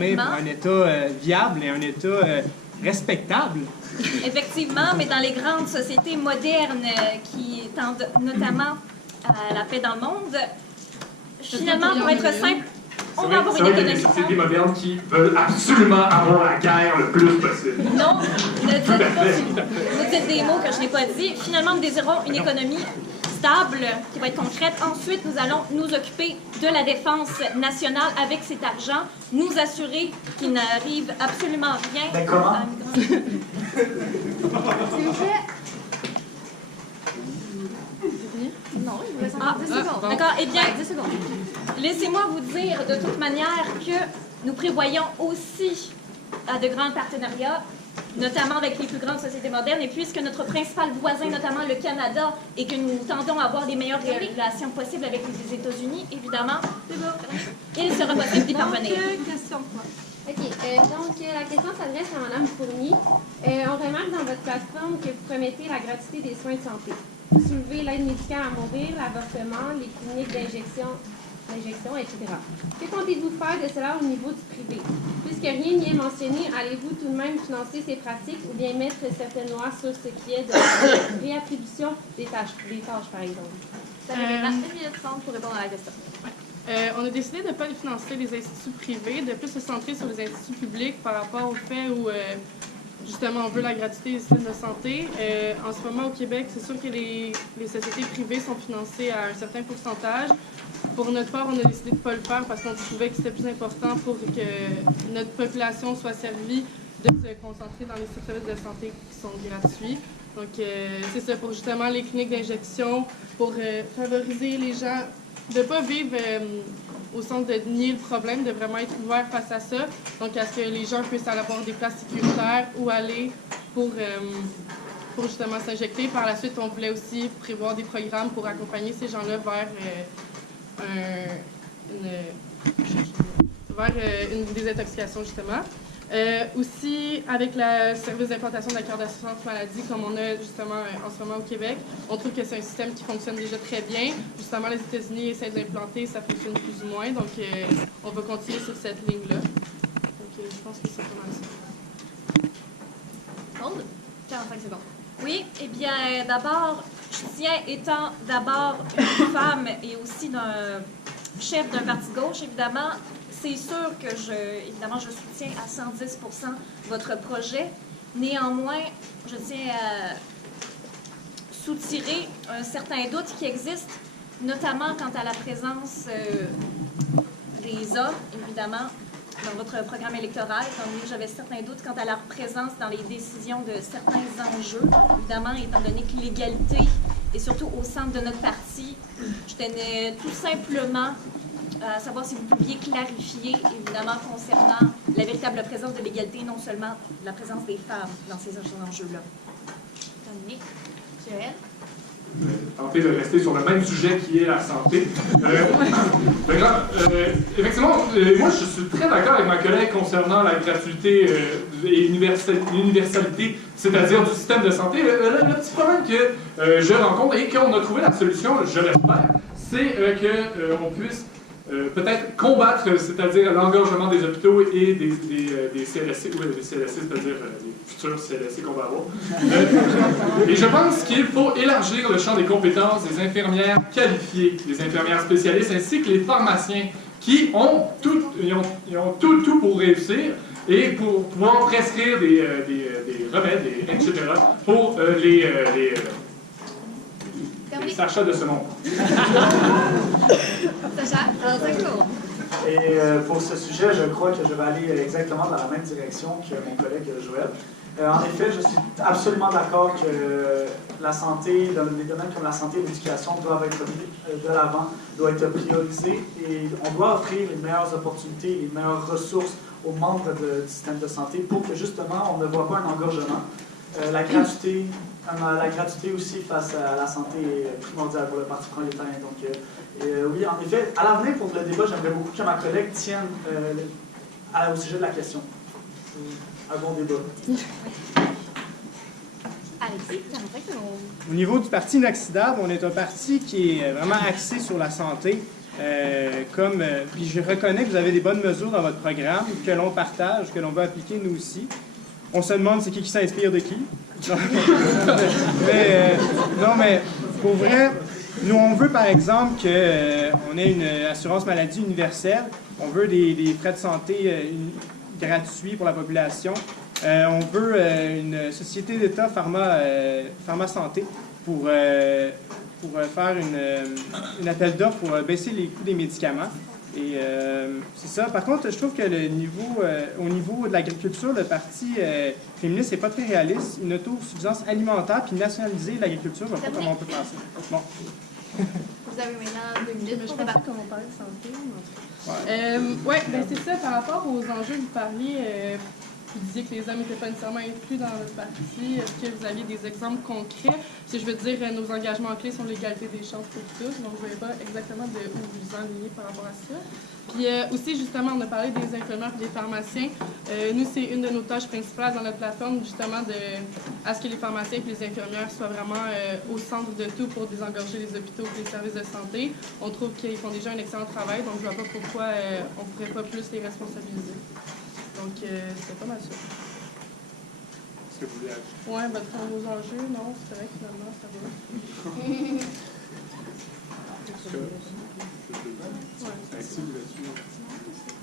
pour un État viable et un État respectable. Effectivement, mais dans les grandes sociétés modernes qui tendent notamment à la paix dans le monde, finalement, pour être simple, on va avoir une économie. Il y a des sociétés modernes qui veulent absolument avoir la guerre le plus possible. Non, vous dites des mots que je n'ai pas dit. Finalement, nous désirons une économie stable, qui va être concrète. Ensuite, nous allons nous occuper de la défense nationale avec cet argent, nous assurer qu'il n'arrive absolument rien. Mais comment? S'il vous plaît. Non, il vous reste encore 10 secondes. D'accord, eh bien, 10 secondes. Laissez-moi vous dire de toute manière que nous prévoyons aussi de grands partenariats, notamment avec les plus grandes sociétés modernes, et puisque notre principal voisin, notamment le Canada, et que nous tendons à avoir les meilleures relations possibles avec les États-Unis, évidemment, il sera possible d'y parvenir. OK. Donc, la question s'adresse à Mme Fournier. On remarque dans votre plateforme que vous promettez la gratuité des soins de santé. Vous soulevez l'aide médicale à mourir, l'avortement, les cliniques d'injection, etc. Que comptez-vous faire de cela au niveau du privé? Puisque rien n'y est mentionné, allez-vous tout de même financer ces pratiques ou bien mettre certaines lois sur ce qui est de la réattribution des tâches, par exemple? Vous avez 1 minute 30 pour répondre à la question. On a décidé de ne pas financer les instituts privés, de plus se centrer sur les instituts publics par rapport au fait où, justement, on veut la gratuité des systèmes de santé. En ce moment, au Québec, c'est sûr que les sociétés privées sont financées à un certain pourcentage. Pour notre part, on a décidé de ne pas le faire parce qu'on trouvait que c'était plus important pour que notre population soit servie de se concentrer dans les services de santé qui sont gratuits. Donc, c'est ça, pour justement les cliniques d'injection, pour favoriser les gens de ne pas vivre au sens de nier le problème, de vraiment être ouvert face à ça. Donc, à ce que les gens puissent aller avoir des places sécuritaires ou aller pour justement s'injecter. Par la suite, on voulait aussi prévoir des programmes pour accompagner ces gens-là vers une désintoxication, justement. Aussi, avec le service d'implantation de la carte d'assurance maladie, comme on a justement en ce moment au Québec, on trouve que c'est un système qui fonctionne déjà très bien. Justement, les États-Unis essaient d'implanter, ça fonctionne plus ou moins. Donc, on va continuer sur cette ligne-là. Donc, je pense que c'est pas mal ça. Hold. 45 secondes. Oui, eh bien, d'abord, je tiens, étant d'abord une femme et aussi d'un chef d'un parti gauche, évidemment, c'est sûr que évidemment, je soutiens à 110 % votre projet. Néanmoins, je tiens à soutirer un certain doute qui existe, notamment quant à la présence des hommes, évidemment, dans votre programme électoral, étant donné que j'avais certains doutes quant à leur présence dans les décisions de certains enjeux. Évidemment, étant donné que l'égalité est surtout au centre de notre parti, je tenais tout simplement à savoir si vous pouviez clarifier, évidemment, concernant la véritable présence de l'égalité, non seulement la présence des femmes dans ces enjeux-là. Dominique, Joël? Tenter de rester sur le même sujet qui est la santé. Effectivement, moi je suis très d'accord avec ma collègue concernant la gratuité et l'universalité, c'est-à-dire du système de santé. Le petit problème que je rencontre et qu'on a trouvé la solution, je l'espère, c'est qu'on puisse peut-être combattre, c'est-à-dire l'engorgement des hôpitaux et des CLSC, ou des CLSC, c'est-à-dire les futurs CLSC qu'on va avoir. Et je pense qu'il faut élargir le champ des compétences des infirmières qualifiées, des infirmières spécialistes, ainsi que les pharmaciens qui ont tout pour réussir et pour pouvoir prescrire des remèdes, etc., pour les Sacha de ce monde. Sacha, alors 5 secondes. Et pour ce sujet, je crois que je vais aller exactement dans la même direction que mon collègue Joël. En effet, je suis absolument d'accord que la santé, dans des domaines comme la santé et l'éducation, doivent être mis de l'avant, doivent être priorisés et on doit offrir les meilleures opportunités, les meilleures ressources aux membres du système de santé pour que justement on ne voit pas un engorgement. La gratuité aussi face à la santé est primordiale pour le Parti prolétarien. Donc, oui, en effet, à l'avenir, pour le débat, j'aimerais beaucoup que ma collègue tienne au sujet de la question. Un bon débat. Alexis, Au niveau du Parti inoxydable, on est un parti qui est vraiment axé sur la santé. Puis je reconnais que vous avez des bonnes mesures dans votre programme, que l'on partage, que l'on veut appliquer nous aussi. On se demande c'est qui s'inspire de qui. Non, mais pour vrai, nous, on veut par exemple qu'on ait une assurance maladie universelle. On veut des frais de santé gratuits pour la population. On veut une société d'État pharma-santé pour faire une appel d'offres pour baisser les coûts des médicaments. Et c'est ça. Par contre, je trouve que au niveau de l'agriculture, le Parti féministe n'est pas très réaliste. Une autosuffisance alimentaire puis nationaliser l'agriculture, je ne vois pas comment on peut faire ça. Bon. Vous avez maintenant 2 minutes pour débattre. Comme on parlait de santé. Oui, ben c'est ça. Par rapport aux enjeux que vous parliez, vous disiez que les hommes n'étaient pas nécessairement inclus dans notre parti. Est-ce que vous aviez des exemples concrets? Si je veux dire, nos engagements clés sont l'égalité des chances pour tous. Donc, je ne voyais pas exactement de où vous vous enlignez par rapport à ça. Puis aussi, justement, on a parlé des infirmières et des pharmaciens. Nous, c'est une de nos tâches principales dans notre plateforme, justement, à ce que les pharmaciens et les infirmières soient vraiment au centre de tout pour désengorger les hôpitaux et les services de santé. On trouve qu'ils font déjà un excellent travail, donc je ne vois pas pourquoi on ne pourrait pas plus les responsabiliser. Donc, c'était pas mal ça. Est-ce que vous voulez ajouter? Oui, dans nos enjeux, non, c'est vrai que finalement, ça va.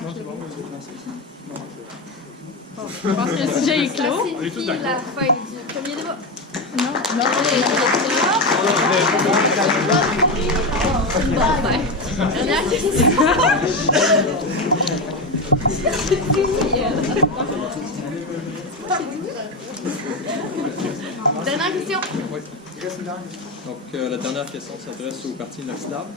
Non, c'est bon. Bon, je pense que le sujet est clos. Ça signifie la fin du premier débat. Non. Dernière question. Dernière question. Oui. Donc, la dernière question s'adresse au Parti inoxydable.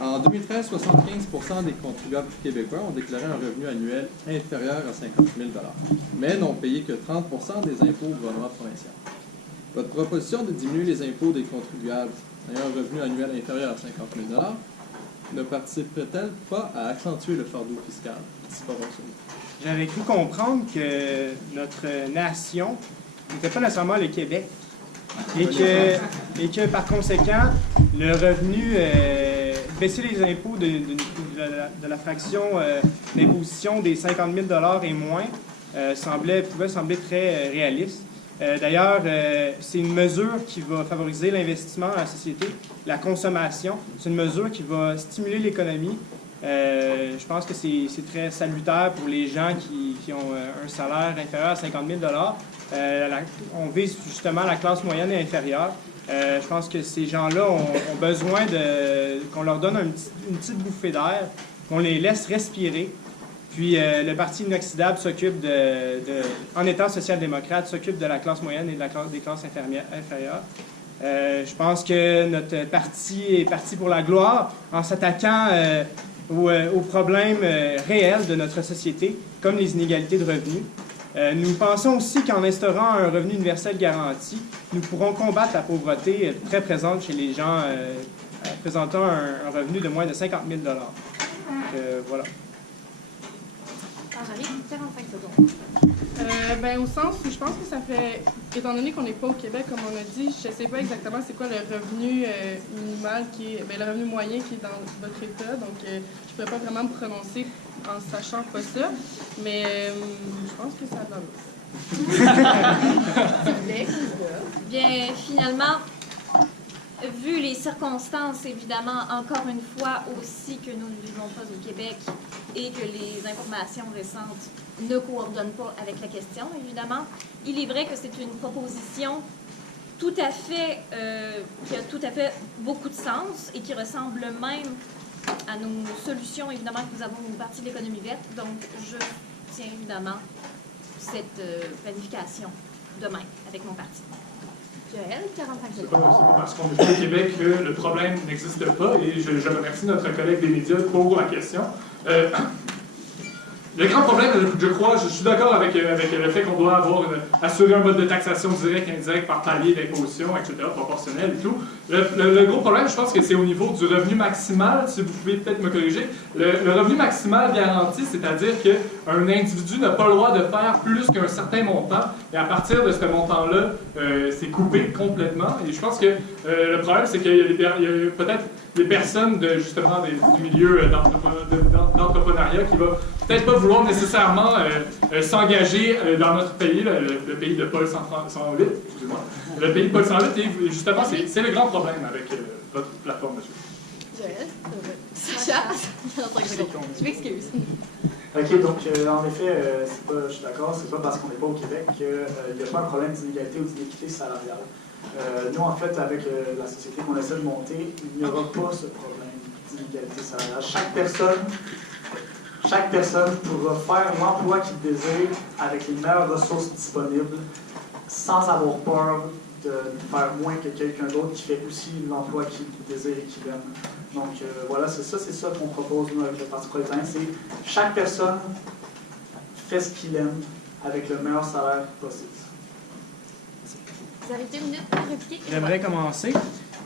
En 2013, 75% des contribuables québécois ont déclaré un revenu annuel inférieur à 50 000 $ mais n'ont payé que 30% des impôts au gouvernement provincial. Votre proposition de diminuer les impôts des contribuables ayant un revenu annuel inférieur à 50 000 $ ne participerait-elle pas à accentuer le fardeau fiscal disproportionné? J'avais cru comprendre que notre nation n'était pas nécessairement le Québec et que par conséquent, le revenu, baisser les impôts de la fraction d'imposition des 50 000 $ et moins pouvait sembler très réaliste. D'ailleurs, c'est une mesure qui va favoriser l'investissement dans la société, la consommation. C'est une mesure qui va stimuler l'économie. Je pense que c'est très salutaire pour les gens qui ont un salaire inférieur à 50 000 $. On vise justement la classe moyenne et inférieure. Je pense que ces gens-là ont besoin qu'on leur donne une petite bouffée d'air, qu'on les laisse respirer. Puis le Parti inoxydable s'occupe en étant social-démocrate, s'occupe de la classe moyenne et des classes inférieures. Je pense que notre parti est parti pour la gloire en s'attaquant aux problèmes réels de notre société, comme les inégalités de revenus. Nous pensons aussi qu'en instaurant un revenu universel garanti, nous pourrons combattre la pauvreté très présente chez les gens présentant un revenu de moins de 50 000 $. Voilà. J'arrive, 45 secondes. Au sens où je pense que ça fait, étant donné qu'on n'est pas au Québec, comme on a dit, je ne sais pas exactement c'est quoi le revenu minimal le revenu moyen qui est dans votre État, donc je ne pourrais pas vraiment me prononcer en sachant pas ça, mais je pense que ça donne. Bien, finalement, vu les circonstances, évidemment, encore une fois aussi que nous ne vivons pas au Québec et que les informations récentes ne coordonnent pas avec la question, évidemment, il est vrai que c'est une proposition tout à fait, qui a tout à fait beaucoup de sens et qui ressemble même à nos solutions, évidemment, que nous avons une partie de l'économie verte. Donc, je tiens évidemment cette planification demain avec mon parti. Joël, 45 C'est secondes. pas parce qu'on est au Québec que le problème n'existe pas et je remercie notre collègue des médias pour la question. le grand problème, je crois, je suis d'accord avec le fait qu'on doit assurer un mode de taxation direct, indirect par palier d'imposition, etc., proportionnel et tout. Le gros problème, je pense que c'est au niveau du revenu maximal, si vous pouvez peut-être me corriger. Le revenu maximal garanti, c'est-à-dire qu'un individu n'a pas le droit de faire plus qu'un certain montant, et à partir de ce montant-là, c'est coupé complètement. Et je pense que le problème, c'est qu'il y a peut-être des personnes justement du milieu d'entrepreneuriat qui va peut-être pas vouloir nécessairement s'engager dans notre pays, le pays de Paul 108, excusez-moi, le pays de Paul 108, et justement, c'est le grand problème avec votre plateforme, monsieur. Je m'excuse. OK, donc en effet, je suis d'accord, c'est pas parce qu'on n'est pas au Québec qu'il n'y a pas un problème d'inégalité ou d'inéquité salariale. Nous, en fait, avec la société qu'on essaie de monter, il n'y aura pas ce problème d'inégalité salariale. Chaque personne pourra faire l'emploi qu'il désire avec les meilleures ressources disponibles sans avoir peur de faire moins que quelqu'un d'autre qui fait aussi l'emploi qu'il désire et qu'il aime. Donc voilà, c'est ça qu'on propose nous avec le Parti prolétarien, c'est chaque personne fait ce qu'il aime avec le meilleur salaire possible. Vous avez 2 minutes pour répliquer. J'aimerais commencer.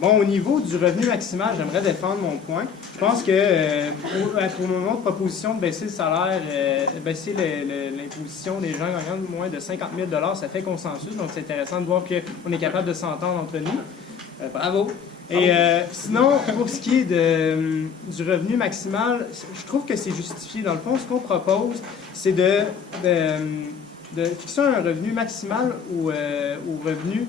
Bon, au niveau du revenu maximal, j'aimerais défendre mon point. Je pense que pour le moment de proposition de baisser le salaire, baisser l'imposition des gens gagnant moins de 50 000 $, ça fait consensus. Donc, c'est intéressant de voir qu'on est capable de s'entendre entre nous. Bravo! Et sinon, pour ce qui est du revenu maximal, je trouve que c'est justifié. Dans le fond, ce qu'on propose, c'est de fixer un revenu maximal au revenu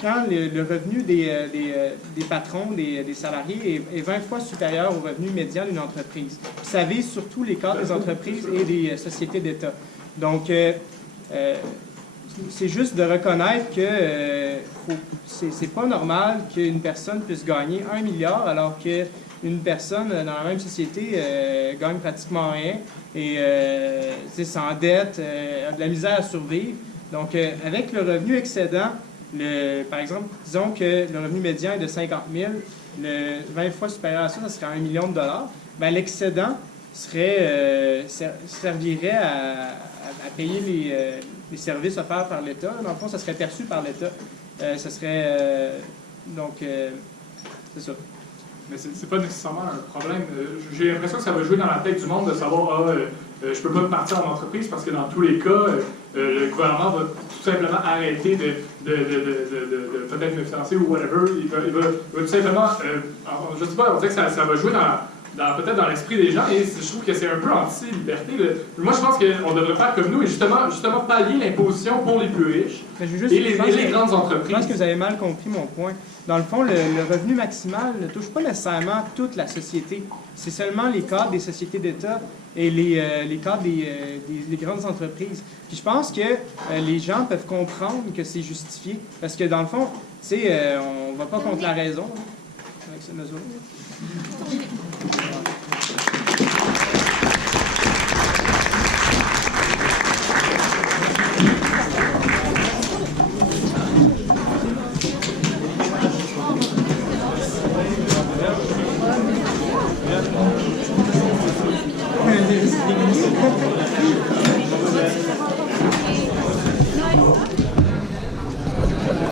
quand le revenu des patrons, des salariés est 20 fois supérieur au revenu médian d'une entreprise. Puis ça vise surtout les cadres des entreprises et des sociétés d'État. Donc, c'est juste de reconnaître que c'est pas normal qu'une personne puisse gagner 1 milliard alors qu'une personne dans la même société gagne pratiquement rien et s'endette, a de la misère à survivre. Donc, avec le revenu excédent, par exemple, disons que le revenu médian est de 50 000, 20 fois supérieur à ça, ça serait 1 million de dollars. Bien, l'excédent servirait à payer les services offerts par l'État. Dans le fond, ça serait perçu par l'État. Ça serait... c'est ça. Mais c'est pas nécessairement un problème. J'ai l'impression que ça va jouer dans la tête du monde de savoir je peux pas partir en entreprise parce que dans tous les cas, le gouvernement va tout simplement arrêter de peut-être me financer ou whatever. Il va tout simplement, je sais pas, on dirait que ça va jouer peut-être dans l'esprit des gens et je trouve que c'est un peu anti-liberté. Moi, je pense qu'on devrait faire comme nous et justement pallier l'imposition pour les plus riches et les grandes entreprises. Je pense que vous avez mal compris mon point. Dans le fond, le revenu maximal ne touche pas nécessairement toute la société. C'est seulement les cadres des sociétés d'État et les cadres des grandes entreprises. Puis je pense que les gens peuvent comprendre que c'est justifié. Parce que dans le fond, tu sais, on ne va pas contre la raison avec ces mesures.